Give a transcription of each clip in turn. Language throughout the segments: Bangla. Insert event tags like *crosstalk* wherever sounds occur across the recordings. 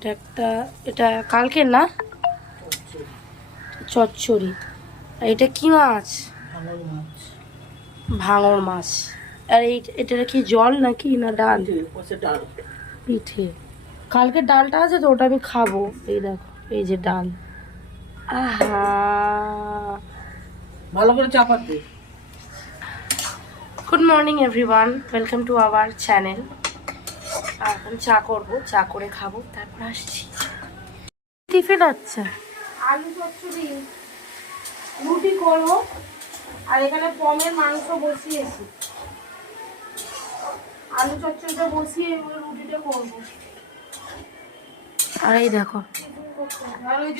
এটা একটা এটা কালকের না? চচ্চড়ি। আর এটা কি মাছ? ভাঙর মাছ। আর এই এটা কি জল নাকি না ডাল? পিঠে। কালকে ডালটা আছে তো ওটা আমি খাব। এই দেখো এই যে ডাল। আহা। ভালো করে চাপাতে। Good morning everyone welcome to our channel আর এখন চা করব চা করে খাব তারপর আসছি। টিফিন আচ্ছা আলু চচ্চড়ি রুটি করব আর এখানে পমের মাংস বসিয়েছি আলু চচ্চড়িটা বসিয়ে রুটিটা করব। আর এই দেখো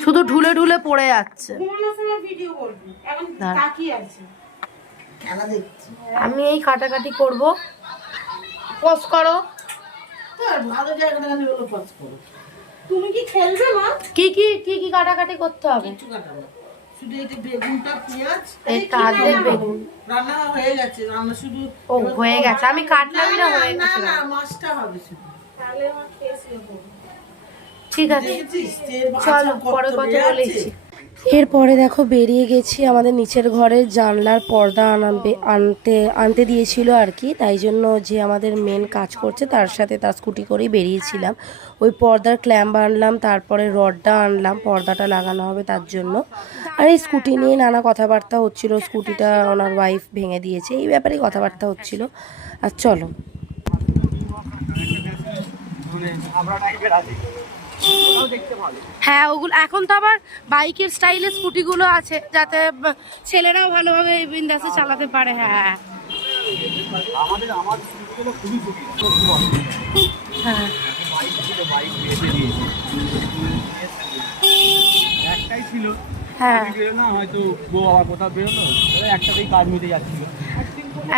শুধু ঢুলে ঢুলে পড়ে যাচ্ছে। আমি এই কাটাকাটি করব। পোস্ট করো। ভালো জায়গাটা খালি হলো পাস করো তুমি কি খেলবে মা? কি কি কি কি কাটাকাটি করতে হবে? কিছু কাটাবো। শুধু এই বেগুনটা পেঁয়াজ এই কাঁধের বেগুন। রান্না হয়ে গেছে। রান্না শুধু ও হয়ে গেছে। আমি কাটলামই না হয়ে গেছে। না মাছটা হবে শুধু। তাহলে আমার খেয়ে ঠিক আছে। চলো পরে কথা বলেছি। এরপরে দেখো বেরিয়ে গেছি আমাদের নিচের ঘরের জানলার পর্দা আনাবে, আনতে আনতে দিয়েছিল আর কি। তাই জন্য যে আমাদের মেন কাজ করছে, তার সাথে তার স্কুটি করেই বেরিয়েছিলাম। ওই পর্দার ক্ল্যাম্প আনলাম, তারপরে রডটা আনলাম, পর্দাটা লাগানো হবে তার জন্য। আর এই স্কুটি নিয়ে নানা কথাবার্তা হচ্ছিল, স্কুটিটা ওনার ওয়াইফ ভেঙে দিয়েছে, এই ব্যাপারেই কথাবার্তা হচ্ছিল। আর চলো। হ্যাঁ ওগুলো এখন তো আবার বাইকের স্টাইলে স্কুটিগুলো আছে যাতে ছেলেরাও ভালোভাবে বিন্দাসে চালাতে পারে হ্যাঁ। হ্যাঁ। একটাই ছিল হ্যাঁ। বেরোনো হয়তো বউ আবার কোথাও বেরোলো একটাতেই কাজ মিটে যাচ্ছিল।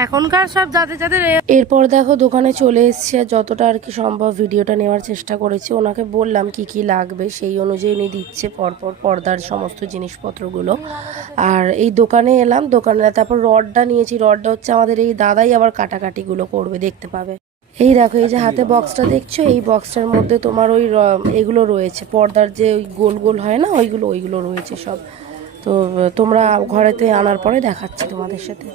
এখনকার সব যাদের যাদের এরপর দেখো দোকানে চলে এসেছি যতটা আর কি সম্ভব ভিডিওটা নেওয়ার চেষ্টা করেছি। ওনাকে বললাম কি কি লাগবে, সেই অনুযায়ী উনি দিচ্ছে পরপর পর্দার সমস্ত জিনিসপত্রগুলো। আর এই দোকানে এলাম, দোকানে তারপর রডটা নিয়েছি। রডটা হচ্ছে আমাদের এই দাদাই আবার কাটাকাটিগুলো করবে, দেখতে পাবে। এই দেখো, এই যে হাতে বক্সটা দেখছ? এই বক্সটার মধ্যে তোমার ওই এগুলো রয়েছে। পর্দার যে ওই গোল গোল হয় না, ওইগুলো ওইগুলো রয়েছে সব। তো তোমরা ঘরেতে আনার পরে দেখাচ্ছি তোমাদের সাথে।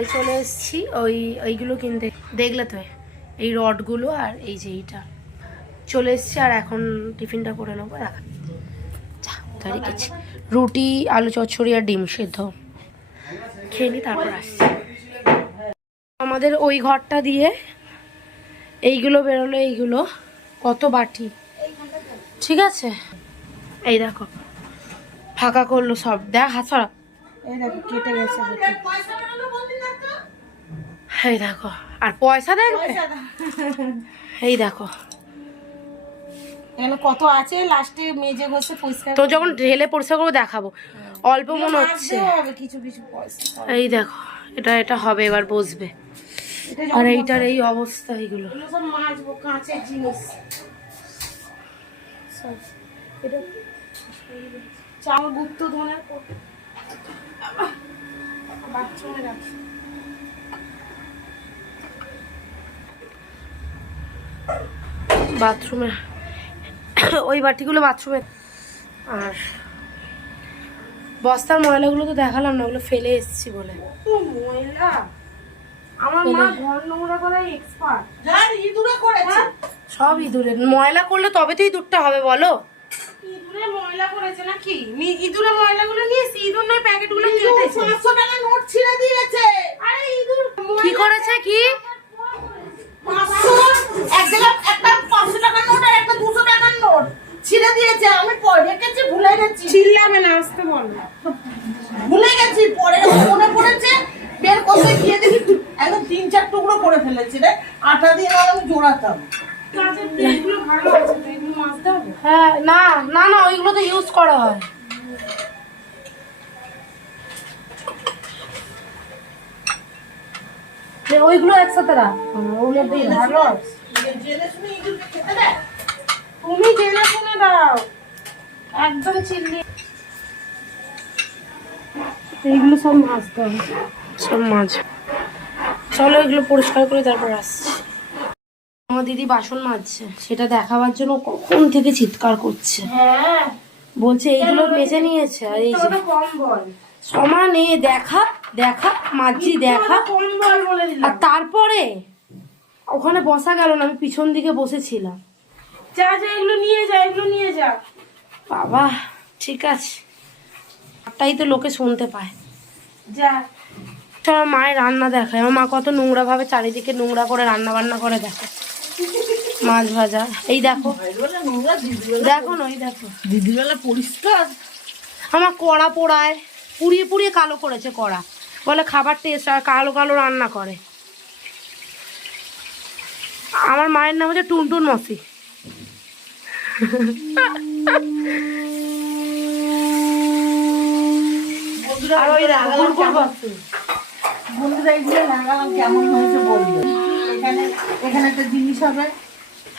বাড়ি চলে এসেছি। ওই, ওইগুলো কিনতে। দেখলে তো, এই রডগুলো আর এই যে এইটা। চলে এসেছি আর এখন টিফিনটা করে নেব দেখা কোথায় রুটি, আলু চচ্চড়ি আর ডিম সেদ্ধ। খেয়ে নি, তারপর আসছি। আমাদের ওই ঘরটা দিয়ে এইগুলো বেরোলো, এইগুলো। কত বাটি? ঠিক আছে? এই দেখো, ফাঁকা করল সব। দেখ, হাত সরা। এই দেখো, কেটে গেছে। এই দেখো আর পয়সা দেখবে? এই দেখো। এখানে কত আছে? লাস্টে মেজে ঘষে পরিষ্কার তো যখন ঢেলে পরিষ্কার করব দেখাবো। অল্প মনে হচ্ছে। কিছু কিছু এই দেখো এটা এটা হবে এবার বসবে। আর এইটার এই অবস্থা এইগুলো। সব মাজবো কাঁচের জিনিস। এটা চাল গুপ্ত ধনের বাথরুমে রাখি বাথরুমে ওই বাটিগুলো বাথরুমে। আর বস্তার ময়লাগুলো তো দেখালাম না ওগুলো ফেলে এসেছি বলে। ময়লা? আমার মা ঘর নোংরা করাই এক্সপার্ট যার ইঁদুরে করেছে। সব ইঁদুরের। ময়লা করলে তবে তো ইঁদুরটা হবে বলো। ইঁদুরে ময়লা করেছে নাকি? ইঁদুরে ময়লাগুলো নিয়েছি ইঁদুর নয় প্যাকেটগুলো কেটেছে। পাঁচশো টাকা নোট ছিঁড়ে দিয়েছে। আরে ইঁদুর কি করেছে কি? এক জায়গায় একটা পাঁচশো টাকার নোট একটা দুশো টাকার নোট। ছিঁড়ে দিয়েছে আমি রেখেছি ভুলে গেছি। ছিঁড়লাম আসতে বল। ভুলে গেছি পরে মনে পড়েছে বের করতে গিয়ে দেখি একদম তিন চার টুকরো করে ফেলেছি রে আটা দিয়ে আমি জোড়াতাম। হ্যাঁ না না না ওইগুলো তো ইউজ করা হয়। ওইগুলো একসাথে রাখ। ভালো দেয় তুমি জেনে শুনে দাও। একদম চিল্লি। এইগুলো সব মাজতে হবে। সব মাছ। চলো এগুলো পরিষ্কার করে তারপর আসছি। আমার দিদি বাসন মাজছে। সেটা দেখাবার জন্য কখন থেকে চিৎকার করছে। হ্যাঁ। বলছে এইগুলো মেজে নিয়েছে আর এই যে ওটা কম সমানে দেখা দেখা মাঝি দেখা। আর তারপরে ওখানে বসা গেল না আমি পিছন দিকে বসেছিলাম। যা যা এগুলো নিয়ে যা এগুলো নিয়ে যা। বাবা ঠিক আছে। তাই তো লোকে শুনতে পায়। যা। আমার মায়ের রান্না দেখায়। আমার মা কত নোংরা ভাবে চারিদিকে নোংরা করে রান্না বান্না করে দেখো। মাছ ভাজা। এই দেখো। দেখো না এই দেখো। দিদিবেলা পরিষ্কার। আমার কড়া পোড়ায়। পুড়িয়ে পুড়িয়ে কালো করেছে কড়া। বলে খাবার টেস্ট আর কালো কালো রান্না করে। আমার মায়ের নাম হচ্ছে টুনটুন মসি। আর ওই গুড় গুড় বন্ধুরা এগুলো লাগালাম কেমন হয়েছে বলবে। এখানে এখানে একটা জিনিস হবে।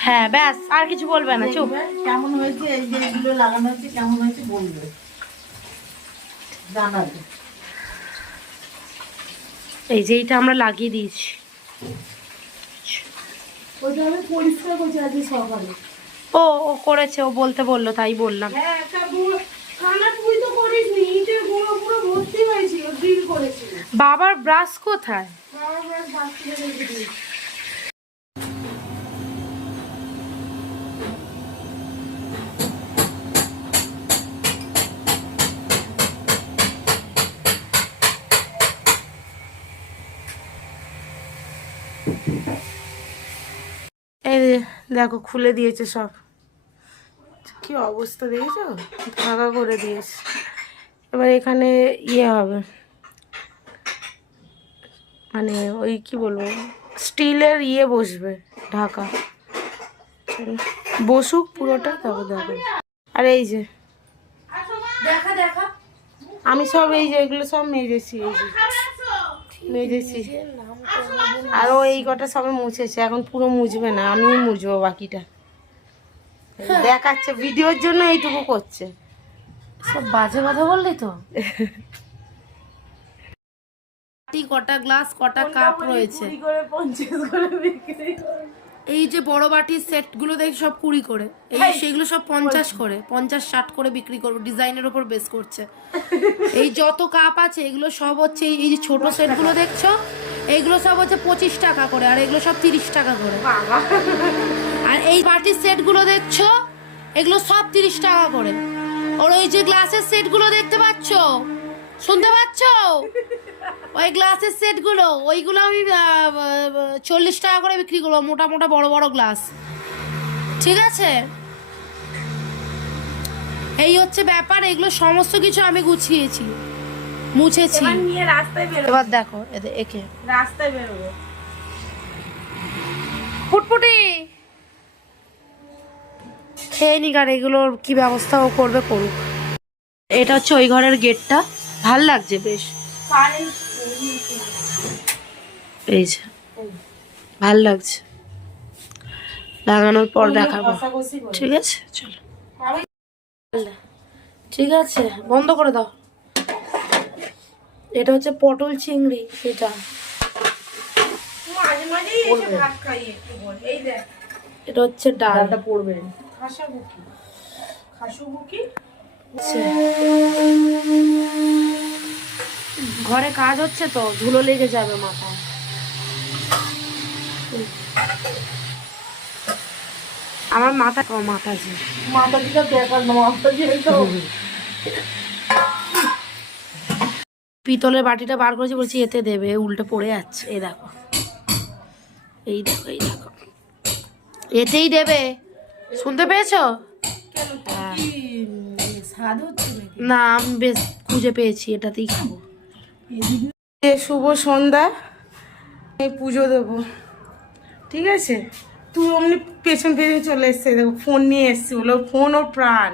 হ্যাঁ ব্যাস আর কিছু বলবে না চুপ। কেমন হয়েছে এই যে এগুলো লাগানো হয়েছে কেমন হয়েছে বলবে। জানাবে। এই যে এইটা আমরা লাগিয়ে দিয়েছি। ও ও করেছে ও বলতে বলল তাই বললাম। বাবার ব্রাশ গুঁড়ো কানা তুই তো করিস নি ইটের গুঁড়ো পুরো ভর্তি হয়েছিল ড্রিল করেছিল বাবার ব্রাশ কোথায় আমার ব্যাস বাথরুমে রেখে দিয়েছি। এই দেখো খুলে দিয়েছে সব। কি অবস্থা দেখেছ? ফাঁকা করে দিয়েছে। এবার এখানে ইয়ে হবে। মানে ওই কি বলব? স্টিলের ইয়ে বসবে ঢাকা। বসুক পুরোটা তারপর দেখো। আর এই যে দেখা দেখা। আমি সব এই যে এগুলো সব মেজেছি এই যে। মেজেছি। আরও এই কটা সবে মুছেছে এখন পুরো মুছবে না আমি মুছবো বাকিটা। দেখাচ্ছে ভিডিওর জন্য এইটুকু করছে। সব বাজে কথা বললি তো? কটা গ্লাস কটা কাপ রয়েছে? করে পঞ্চাশ করে বিক্রি করে। এই যে বড় বাটির সেটগুলো দেখ সব কুড়ি করে। এই সেগুলো সব পঞ্চাশ করে। পঞ্চাশ ষাট করে বিক্রি করব। ডিজাইনের ওপর বেস করছে। এই যত কাপ আছে এগুলো সব হচ্ছে এই- যে ছোট সেটগুলো দেখছ এইগুলো সব হচ্ছে পঁচিশ টাকা করে আর এগুলো সব তিরিশ টাকা করে। আর এই বাটির সেটগুলো দেখছ এগুলো সব তিরিশ টাকা করে। ওর ওই যে গ্লাসের সেটগুলো দেখতে পাচ্ছো শুনতে পাচ্ছো? ওই গ্লাসের সেটগুলো ওইগুলো আমি চল্লিশ টাকা করে বিক্রি করব মোটা মোটা বড় বড় গ্লাস। ঠিক আছে? এই হচ্ছে ব্যাপার এগুলো সমস্ত কিছু আমি গুছিয়েছি মুছেছি। এবার দেখো একে। রাস্তায় বেরোবো। ফুটফুটি! খেয়ে নিক আর এগুলোর কি ব্যবস্থা ও করবে করুক। এটা হচ্ছে ওই ঘরের গেটটা ভালো লাগছে বেশ। এই যে ভালো লাগছে। লাগানোর পর দেখাবো। ঠিক আছে? চলো। ঠিক আছে বন্ধ করে দাও। এটা হচ্ছে পটল চিংড়ি এটা। এটা হচ্ছে ডালটা পড়বে। খাসা বুকি খাসু বুকি হচ্ছে। ঘরে কাজ হচ্ছে তো ধুলো লেগে যাবে মাথায়। আমার মাথা ও মাথা মাথা দিকে দেখার না পিতলের বাটিটা বার করেছি বলছি এতে দেবে উল্টে পড়ে যাচ্ছে এই দেখো। এই দেখো এই দেখো। এতেই দেবে। শুনতে পেয়েছ? না আমি বেশ খুঁজে পেয়েছি এটাতেই খাব। শুভ সন্ধ্যা পুজো দেবো। ঠিক আছে? তুই অমনি পেছন পেছন চলে এসছে দেখো ফোন নিয়ে এসছে বলো ফোন ওর প্রাণ।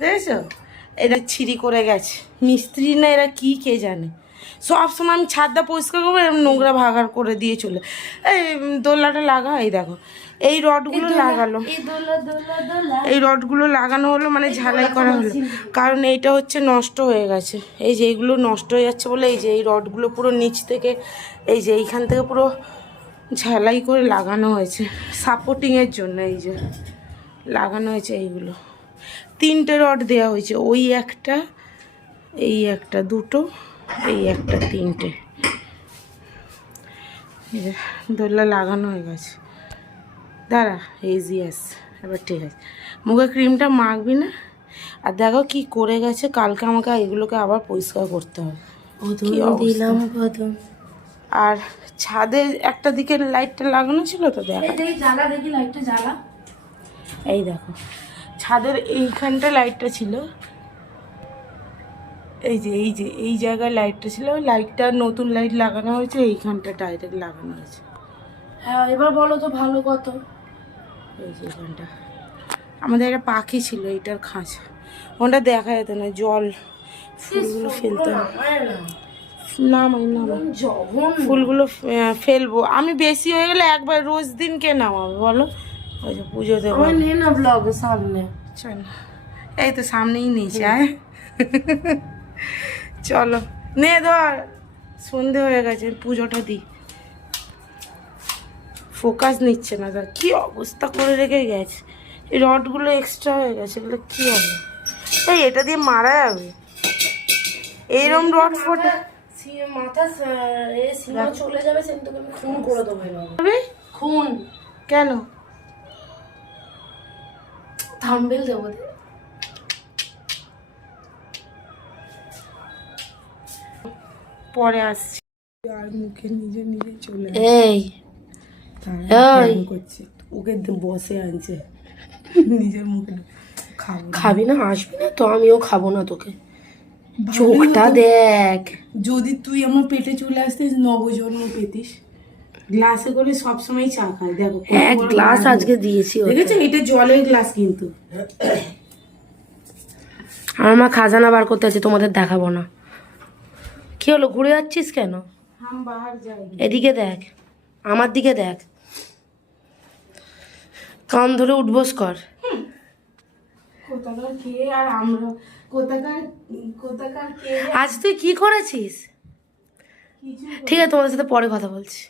দেখেছ? এটা ছিঁড়ি করে গেছে। মিস্ত্রি না এরা কি কে জানে? সব সময় আমি ছাদটা পরিষ্কার করব এরকম নোংরা ভাগার করে দিয়ে চলে এই দোলনাটা লাগা এই দেখো। এই রডগুলো লাগালো। এই রডগুলো লাগানো হলো মানে ঝালাই করা হলো। কারণ এইটা হচ্ছে নষ্ট হয়ে গেছে। এই যে এইগুলো নষ্ট হয়ে যাচ্ছে বলে এই যে এই রডগুলো পুরো নিচ থেকে এই যে এইখান থেকে পুরো ঝালাই করে লাগানো হয়েছে। সাপোর্টিংয়ের জন্য এই যে লাগানো হয়েছে এইগুলো। তিনটে রড দেওয়া হয়েছে। ওই একটা এই একটা দুটো এই একটা তিনটে। দোল্লা লাগানো হয়ে গেছে। দাঁড়া ইজিয়াস এবার ঠিক আছে। মুখে ক্রিমটা মাখবি না? আর দেখো কি করে গেছে কালকে আমাকে এগুলোকে আবার পরিষ্কার করতে হবে। দিলাম আর ছাদে একটা দিকে লাইটটা লাগানো ছিল তো দেখো। এই দেখি জ্বালা দেখি লাইটটা জ্বালা। এই দেখো ছাদের এইখানটা লাইটটা ছিল। এই যে এই যে এই জায়গায় লাইটটা ছিল। লাইটটা নতুন লাইট লাগানো হয়েছে এইখানটা ডাইরেক্ট লাগানো হয়েছে। হ্যাঁ এবার বলো তো ভালো কত? এই যে এখানটা আমাদের একটা পাখি ছিল এইটার খাঁচা ওটা দেখা যেত না জল ফুলগুলো ফেলতে হবে না না। জঘন ফুলগুলো ফেলব। আমি বেশি হয়ে গেলে একবার রোজ দিন কে নামাবে বলো? ওই যে পুজো দেবো সামনে। চল। এই তো সামনেই নিয়েছে আয়। চলো। নে ধর সন্ধে হয়ে গেছে পুজোটা দিই। ফোকাস নিচ্ছে না ধর কি অবস্থা করে রেখে গেছে? এই রডগুলো এক্সট্রা হয়ে গেছে এগুলো কি হবে? তাই এটা দিয়ে মারা যাবে। এইরকম রড ফোটে মাথা সা- এ সীমা চলে যাবে তোকে আমি খুন করে দেবো খুন। কেন? থাম্বেল দেবো পরে আসছি। আর মুখে নিজে নিজে চলে এই। করছে? ওকে বসে আনছে নিজের মুখে খাব না। আসবি না তো আমিও খাব না তোকে। চোখটা দেখ। যদি তুই আমার পেটে চলে আসতিস নবজন্ম পেতিস। গ্লাসে করে সবসময় চা খাই দেখো এক গ্লাস। আজকে দিয়েছি। দেখেছ? এটা জলের গ্লাস কিন্তু। আমার মা খাজানা বার করতে আছে তোমাদের দেখাবো না। কি হলো ঘুরে যাচ্ছিস কেন? এদিকে দেখ। আমার দিকে দেখ। কান ধরে উঠবোস কর। আজ তুই কি করেছিস? ঠিক আছে তোমাদের সাথে পরে কথা বলছি।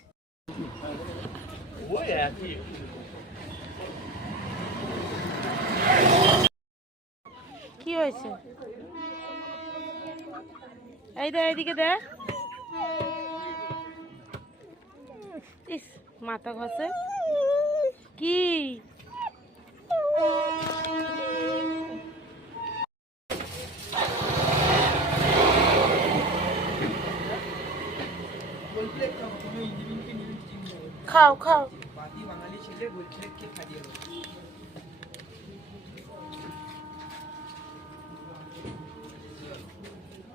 কি হয়েছে? এই দে এইদিকে দে। ইস মাথা ঘষে। কি? খাও খাও।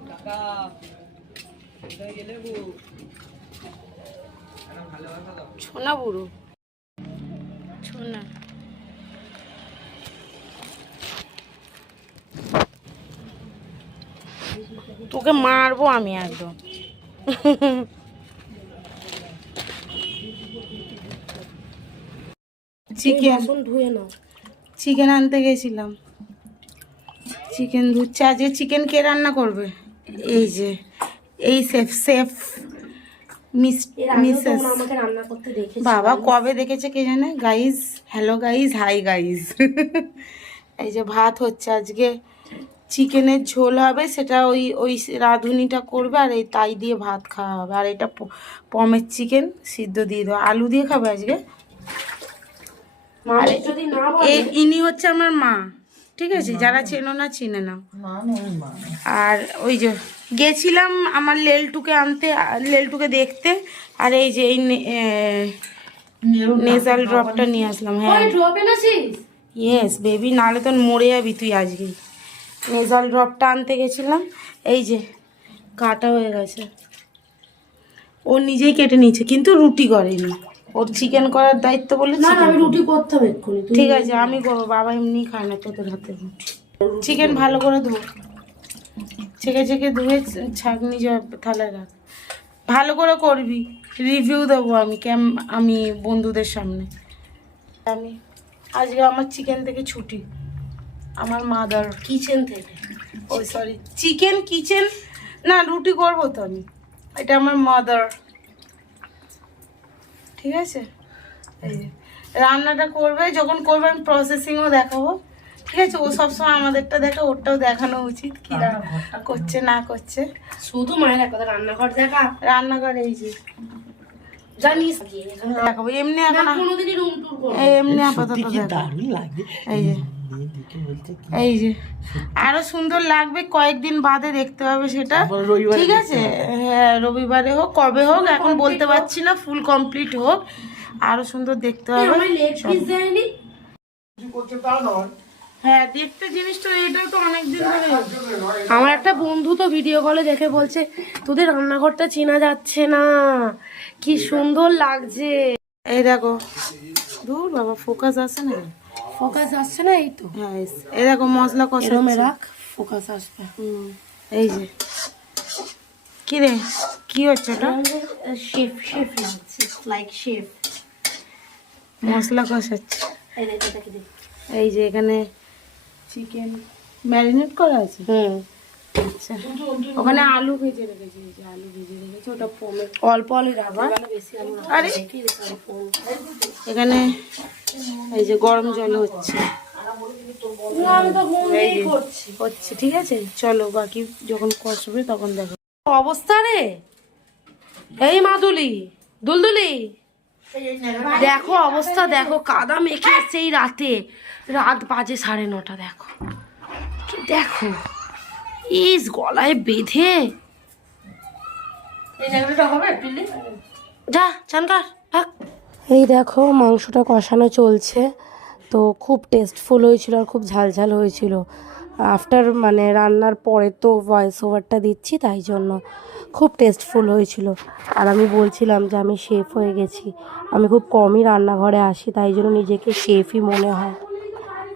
টাকা কোথায় গেলে গো? একটা ভালোবাসা দাও। ছোনা বুড়ো। ছোনা তোকে মারবো আমি একদম। চিকেন ধুয়ে নাও। চিকেন আনতে গেছিলাম। চিকেন ধুচ্ছে। আজকে চিকেন কে রান্না করবে? এই যে এই সেফ সেফ বাবা কবে দেখেছে কে জানে? Guys hello guys hi guys এই যে ভাত হচ্ছে আজকে। চিকেনের ঝোল হবে সেটা ওই ওই রাঁধুনিটা করবে আর এই তাই দিয়ে ভাত খাওয়া হবে। আর এটা প- পমের চিকেন সিদ্ধ দিয়ে দেবো। আলু দিয়ে খাবে আজকে? মানুষ যদি না এই ইনি হচ্ছে আমার মা। ঠিক আছে? যারা চেনো না চিনে না আর ওই যে গেছিলাম আমার লেলটুকে আনতে লেলটুকে দেখতে আর এই যে এই নেজাল ড্রপটা নিয়ে আসলাম হ্যাঁ। ইয়েস বেবি নাহলে তো মরে যাবি তুই আজকেই নেজাল ড্রপটা আনতে গেছিলাম এই যে কাটা হয়ে গেছে। ও নিজেই কেটে নিয়েছে কিন্তু রুটি করেনি। ওর চিকেন করার দায়িত্ব বলে না আমি রুটি করতে হবে এক্ষুনি ঠিক আছে আমি বাবা এমনি খায় না তোদের হাতে রুটি। চিকেন ভালো করে ধো। ছেঁকে ছেঁকে ধুয়ে ছাঁকনি যা থালে রাখ। ভালো করে করবি। রিভিউ দেবো আমি কেম, আমি বন্ধুদের সামনে। আমি, আজকে আমার চিকেন থেকে ছুটি। আমার মাদার কিচেন থেকে। ওই সরি চিকেন কিচেন না, রুটি করব তো আমি। এটা আমার মাদার ঠিক আছে? রান্নাটা করবে, যখন করবে আমি প্রসেসিংও দেখাবো। ঠিক আছে ও সবসময় আমাদেরটা দেখে ওরটাও দেখানো উচিত কি করছে না করছে। শুধু মায়ের কথা রান্নাঘর দেখা। রান্নাঘর এই যে। জানিস দেখাবো এমনি এখন কোনোদিনই রুম টুর করব এমনি আপাতত এই যে। এই যে। আরও সুন্দর লাগবে কয়েকদিন বাদে দেখতে পাবে সেটা। ঠিক আছে? হ্যাঁ রবিবারে হোক কবে হোক এখন বলতে পারছি না ফুল কমপ্লিট হোক। আরও সুন্দর দেখতে হবে। হ্যাঁ দেখতে জিনিসটা এটাও তো অনেকদিন ধরে। আমার একটা বন্ধু তো ভিডিও কলে দেখে বলছে তোদের রান্নাঘরটা চেনা যাচ্ছে না। কি সুন্দর লাগছে। এই দেখো দূর বাবা ফোকাস আসে না। ফোকাস আসছে না এই তো। হ্যাঁ এই দেখো মশলা কষা রাখ ফোকাস আসবে। এই যে। কি রে কি হচ্ছে ওটা? শেফ শেফ লাগছে লাইক শেফ মশলা কষাচ্ছে। এই যে এখানে চিকেন ম্যারিনেট করা আছে? হুম। আচ্ছা। ওখানে আলু ভেজে রেখেছি যে আলু ভেজে রেখেছি ওটা পমে অল্প বেশি আলু আরে! এখানে এই যে গরম জল হচ্ছে। ঠিক আছে? চলো বাকি যখন কষবে তখন দেখো। অবস্থা রে? এই মাদুলি দুলদুলি! দেখো অবস্থা দেখো কাদা মেখে সেই রাতে। রাত বাজে সাড়ে নটা দেখো। দেখো? ইস গলায় বেঁধে। যা চানকার এই দেখো মাংসটা কষানো চলছে। তো খুব টেস্টফুল হয়েছিল আর খুব ঝালঝাল হয়েছিল। আফটার মানে রান্নার পরে তো ভয়েস ওভারটা দিচ্ছি, তাই জন্য খুব টেস্টফুল হয়েছিল। আর আমি বলছিলাম যে আমি শেফ হয়ে গেছি। আমি খুব কমই রান্নাঘরে আসি, তাই জন্য নিজেকে শেফই মনে হয়।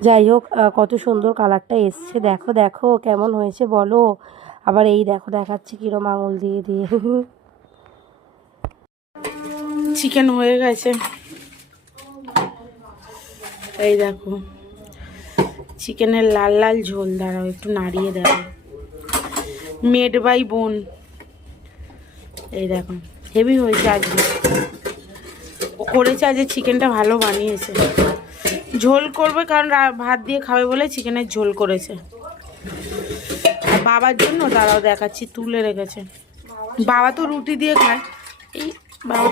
যাই হোক কত সুন্দর কালারটা এসছে। দেখো দেখো কেমন হয়েছে, বলো। আবার এই দেখো, দেখাচ্ছে কিরম আঙুল দিয়ে দিয়ে। চিকেন হয়ে গেছে। এই দেখো। চিকেনের লাল লাল ঝোল, দাঁড়াও একটু নাড়িয়ে দাও মেড বাই বোন। এই দেখো, হেভি হয়েছে আজকে। ও করেছে আজকে চিকেনটা ভালো বানিয়েছে। ঝোল করবে কারণ ভাত দিয়ে খাবে বলে চিকেনের ঝোল করেছে। বাবার জন্য, দাঁড়াও দেখাচ্ছি, তুলে রেখেছে। বাবা তো রুটি দিয়ে খায়। এই, বাবা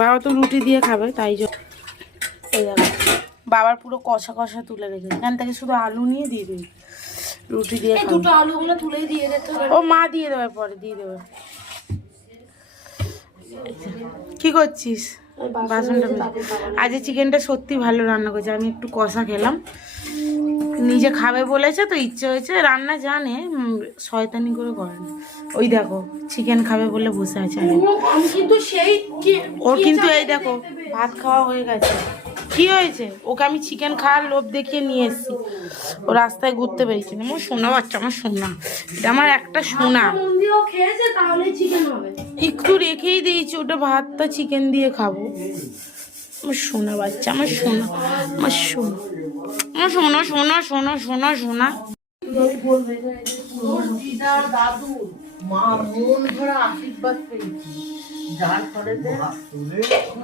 বাবা তো রুটি দিয়ে খাবে, তাই জন্য এই দেখো। বাবার পুরো কষা কষা তুলে রেখে এখান থেকে শুধু আলু নিয়ে দিয়ে দিবি। রুটি দিয়ে দুটো আলুগুলো তুলেই দিয়ে দিতে হবে। ও মা দিয়ে দেবে পরে দিয়ে দেবে। কি করছিস? বাসনটা। আজকে চিকেনটা সত্যি ভালো রান্না করেছে। আমি একটু কষা খেলাম। নিজে খাবে বলেছে তো ইচ্ছে হয়েছে। রান্না জানে শয়তানি করে করে না। ওই দেখো চিকেন খাবে বলে বসে আছে। কিন্তু সেই ওর কিন্তু এই দেখো ভাত খাওয়া হয়ে গেছে। কি হয়েছে? ওকে আমি চিকেন খাওয়ার লোভ দেখিয়ে নিয়ে এসেছি। ও রাস্তায় ঘুরতে বেরিয়েছিল আমার সোনা বাচ্চা আমার সোনা। এটা আমার একটা সোনা। দিয়েও খেয়েছে তাহলে চিকেন হবে। একটু রেখেই দিয়েছি ওটা ভাতটা চিকেন দিয়ে খাব। আমার সোনা বাচ্চা আমার সোনা আমার সোনা। আমার সোনা সোনা সোনা সোনা সোনা। দাদু মা মন ভরা আশীর্বাদ পেয়েছি। যার ফলে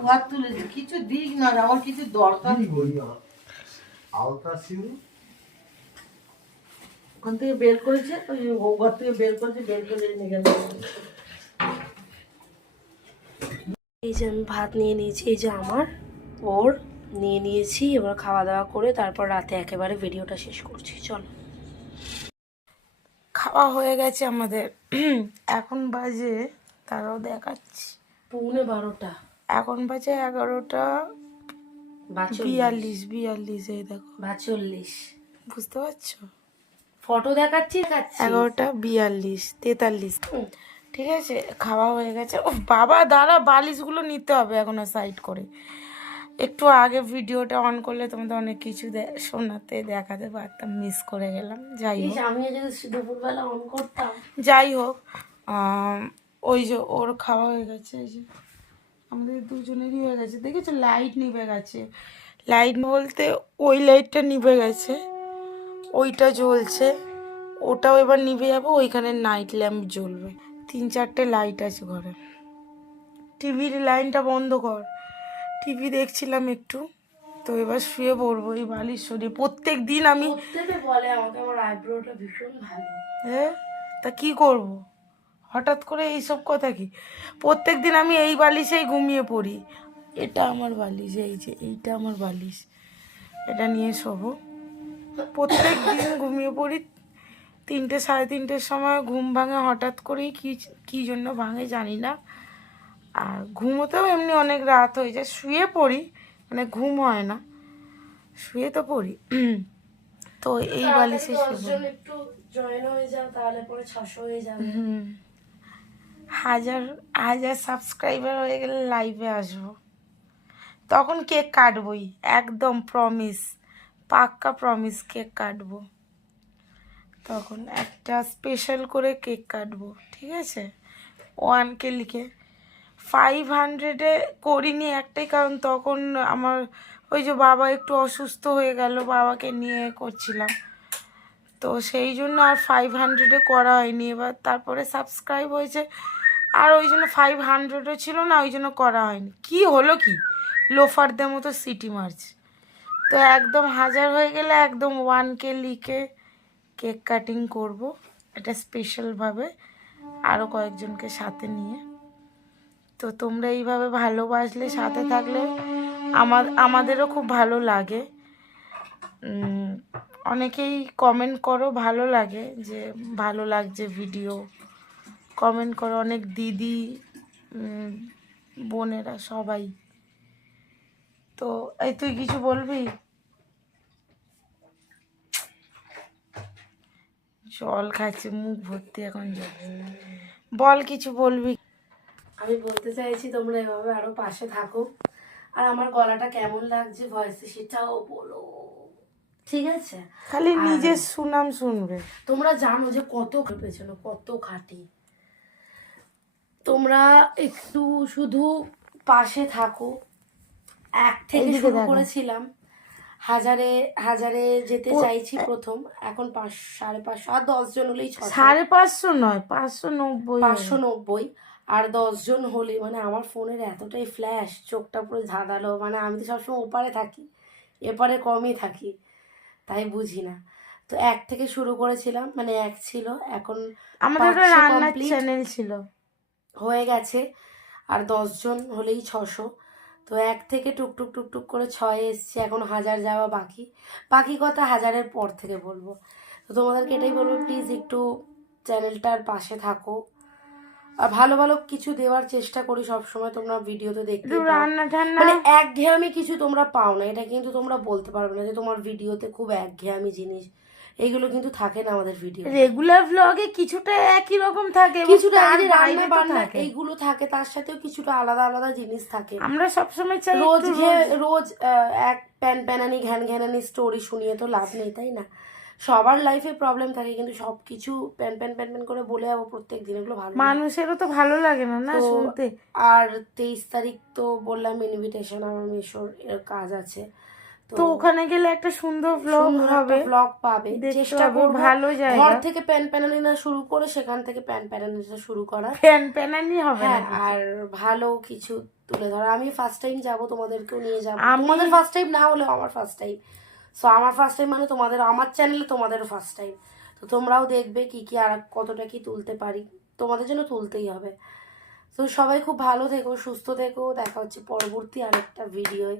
হাত তুলেছি কিছু দিক না আমার কিছু দরকারই নেই। ওখান থেকে বের করেছে ওই ঘর থেকে বের করেছে বের করে নিয়ে গেল এই যে আমি ভাত নিয়ে নিয়েছি এই যে আমার ওর নিয়ে নিয়েছি এবার খাওয়া দাওয়া করে তারপর রাতে একেবারে ভিডিওটা শেষ করছি চলো। খাওয়া হয়ে গেছে আমাদের। *clears throat* এখন বাজে তারাও দেখাচ্ছি। পৌনে বারোটা। এখন বাজে এগারোটা বিয়াল্লিশ বিয়াল্লিশ এই দেখো। বাচল্লিশ। বুঝতে পারছ? ফটো দেখাচ্ছি এগারোটা বিয়াল্লিশ তেতাল্লিশ। ঠিক আছে? খাওয়া হয়ে গেছে। ও বাবা দাঁড়া বালিশগুলো নিতে হবে এখনও সাইড করে। একটু আগে ভিডিওটা অন করলে তোমাদের অনেক কিছু শোনাতে দেখাতে পারতাম মিস করে গেলাম। যাই হোক। আমিও যদি দুপুরবেলা অন করতাম। যাই হোক আম, ওই যে ওর খাওয়া হয়ে গেছে এই যে আমাদের দুজনেরই হয়ে গেছে। দেখেছ লাইট নিভে গেছে। লাইট বলতে ওই লাইটটা নিভে গেছে ওইটা জ্বলছে ওটাও এবার নিভে যাবে ওইখানে নাইট ল্যাম্প জ্বলবে। তিন চারটে লাইট আছে ঘরে। টিভির লাইনটা বন্ধ কর। টিভি দেখছিলাম একটু তো এবার শুয়ে পড়ব এই বালিশ সরিয়ে। প্রত্যেক দিন আমি বলে আমাকে আমার আইব্রোটা ভীষণ ভালো। হ্যাঁ? তা কি করব? হঠাৎ করে এইসব কথা কি? প্রত্যেক দিন আমি এই বালিশেই ঘুমিয়ে পড়ি। এটা আমার বালিশ এই যে এইটা আমার বালিশ। এটা নিয়ে শোবো। প্রত্যেক দিন ঘুমিয়ে পড়ি। তিনটে সাড়ে তিনটের সময় ঘুম ভাঙে হঠাৎ করেই কি কী জন্য ভাঙে জানি না। আর ঘুমোতেও এমনি অনেক রাত হয়ে যায়। শুয়ে পড়ি মানে ঘুম হয় না। শুয়ে তো পড়ি। তো এই বালিশে শুয়ে। একটু জয়েন হয়ে যাও তাহলে পরে ছশো হয়ে যাবে। হুম। হাজার হাজার সাবস্ক্রাইবার হয়ে গেলে লাইভে আসব। তখন কেক কাটবই, একদম প্রমিস পাক্কা প্রমিস কেক কাটবো। তখন একটা স্পেশাল করে কেক কাটবো, ঠিক আছে? ওয়ানকে লিখে। ফাইভ হান্ড্রেডে করিনি একটাই, কারণ তখন আমার, ওই যে বাবা একটু অসুস্থ হয়ে গেল, বাবাকে নিয়ে করছিলাম। তো সেই জন্য আর ফাইভ হান্ড্রেডে করা হয়নি। এবার তারপরে সাবস্ক্রাইব হয়েছে আর ওই জন্য ফাইভ হান্ড্রেডও ছিল না, ওই জন্য করা হয়নি। কি হলো কি? লোফারদের মতো সিটি মার্চ তো একদম হাজার হয়ে গেলে একদম ওয়ান কে লিখে কেক কাটিং করব এটা স্পেশালভাবে আরও কয়েকজনকে সাথে নিয়ে। তো তোমরা এইভাবে ভালোবাসলে, সাথে থাকলে আমার, আমাদেরও খুব ভালো লাগে। অনেকেই কমেন্ট করো, ভালো লাগে যে, ভালো লাগছে ভিডিও কমেন্ট করো অনেক দিদি বোনেরা সবাই। তো এই তুই কিছু বলবি? জল খাচ্ছে মুখ ভর্তি এখন জল। বল কিছু বলবি। আমি বলতে চাইছি তোমরা এভাবে আরও পাশে থাকো। আর আমার গলাটা কেমন লাগছে ভয়েসে সেটাও বলো। ঠিক আছে? খালি নিজের সুনাম শুনবে। তোমরা জানো যে কত পেছনে কত খাটি। তোমরা একটু শুধু পাশে থাকো। এক থেকে শুরু করেছিলাম। হাজারে হাজারে যেতে চাইছি প্রথম। এখন পাঁচ সাড়ে পাঁচশো আর দশ জন হলেই সাড়ে পাঁচশো নয় পাঁচশো নব্বই পাঁচশো নব্বই আর দশজন হলে মানে আমার ফোনের এতটাই ফ্ল্যাশ চোখটা পুরো ধাঁধালো মানে আমি তো সবসময় ওপারে থাকি এপারে কমই থাকি তাই বুঝি না। তো এক থেকে শুরু করেছিলাম মানে এক ছিল এখন আমাদের রান্নার চ্যানেল ছিল। হয়ে গেছে। আর দশজন হলেই ছশো। তো এক থেকে টুকটুক টুকটুক করে ছয় এসছে। এখন হাজার যাওয়া বাকি। বাকি কথা হাজারের পর থেকে বলব। তো তোমাদেরকে এটাই বলব প্লিজ একটু চ্যানেলটার পাশে থাকো। আর ভালো ভালো কিছু দেওয়ার চেষ্টা করি সব সময় তোমরা ভিডিওতে দেখতে মানে একঘেয়ামি কিছু তোমরা পাও না। এটা কিন্তু তোমরা বলতে পারবে না যে তোমার ভিডিওতে খুব একঘেয়ামি জিনিস। এইগুলো কিন্তু থাকে না আমাদের ভিডিও রেগুলার ব্লগে কিছুটা একই রকম থাকে কিছুটা রান্না বান্না এইগুলো থাকে তার সাথেও কিছুটা আলাদা আলাদা জিনিস থাকে। আমরা সবসময় চাই রোজ রোজ- এক প্যান প্যানানি ঘ্যান ঘ্যানানি স্টোরি শুনিয়ে তো লাভ নেই তাই না? সবার লাইফে প্রবলেম থাকে কিন্তু সব কিছু প্যান প্যান প্যান প্যান করে বলে যাব প্রত্যেক দিন এগুলো ভালো মানুষেরও তো ভালো লাগে না না শুনতে? আর তেইশ তারিখ তো বললাম ইনভিটেশন আমার মেশোর এর কাজ আছে। তো ওখানে গেলে একটা সুন্দর ব্লগ হবে। ব্লগ পাবে। চেষ্টা করব। ভালো জায়গা। ঘর থেকে প্যান প্যানানি না শুরু করে সেখান থেকে প্যান প্যানানিটা শুরু করা। প্যান প্যানানি হবে হ্যাঁ আর ভালো কিছু তুলে ধরো। আমি ফার্স্ট টাইম যাব তোমাদেরকেও নিয়ে যাব। আমি- তোমাদের ফার্স্ট টাইম না হলেও আমার ফার্স্ট টাইম সো আমার ফার্স্ট টাইম মানে তোমাদের আমার চ্যানেলে তোমাদেরও ফার্স্ট টাইম তো তোমরাও দেখবে কি কি আর কতটা কি তুলতে পারি। তোমাদের জন্য তুলতেই হবে। তো সবাই খুব ভালো থেকো সুস্থ থেকো। দেখা হচ্ছে পরবর্তী আরেকটা ভিডিওয়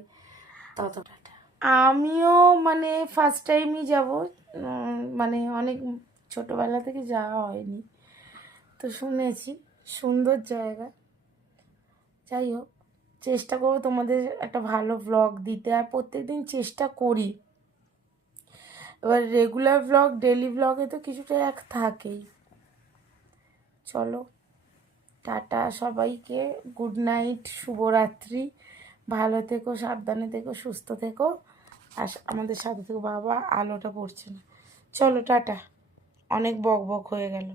ততটা আমিও মানে ফার্স্ট টাইমই যাব। মানে অনেক ছোটবেলা থেকে যাওয়া হয়নি। তো শুনেছি, সুন্দর জায়গা। যাই হোক, চেষ্টা করব তোমাদের একটা ভালো ব্লগ দিতে। আর প্রত্যেক দিন চেষ্টা করি। এবার রেগুলার ব্লগ ডেলি ব্লগে তো কিছুটা এক থাকেই। চলো, টাটা সবাইকে। গুড নাইট শুভরাত্রি। ভালো থেকো, সাবধানে থেকো, সুস্থ থেকো। আর আমাদের সাথে থেকে বাবা আলোটা পড়ছে না। চলো টাটা। অনেক বক বক হয়ে গেল।